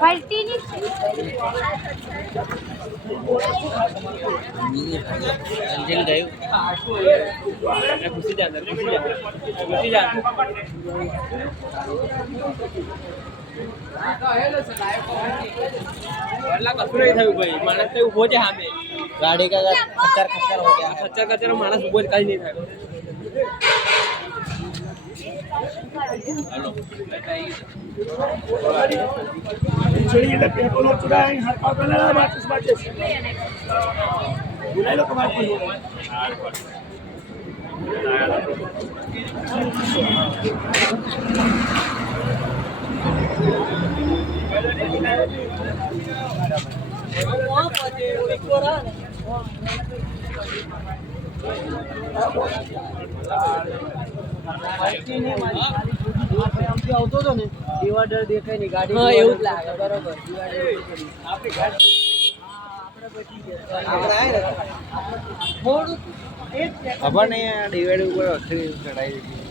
ફરતી અંજલ ગયું ખુશી જા कसूर ही था भाई मानस तो उभो जे हमें गाड़ी का खच्चर खच्चर हो गया खच्चर खच्चर मानस उभो कहीं नहीं था हेलो चलिए ले पेपर लो चुराए हर पापा ना बात बुला लो कमाल को આવતો હતો ને ડિવાઈડર દેખાય ની ગાડી હા એવું જ લાગે બરોબર ડિવાઈડર આપણી ગાડી આપણે બચી ગયા આપણે આય ને થોડું ખબર નહીં ડિવાઈડર ઉપર અખરી ચડાઈ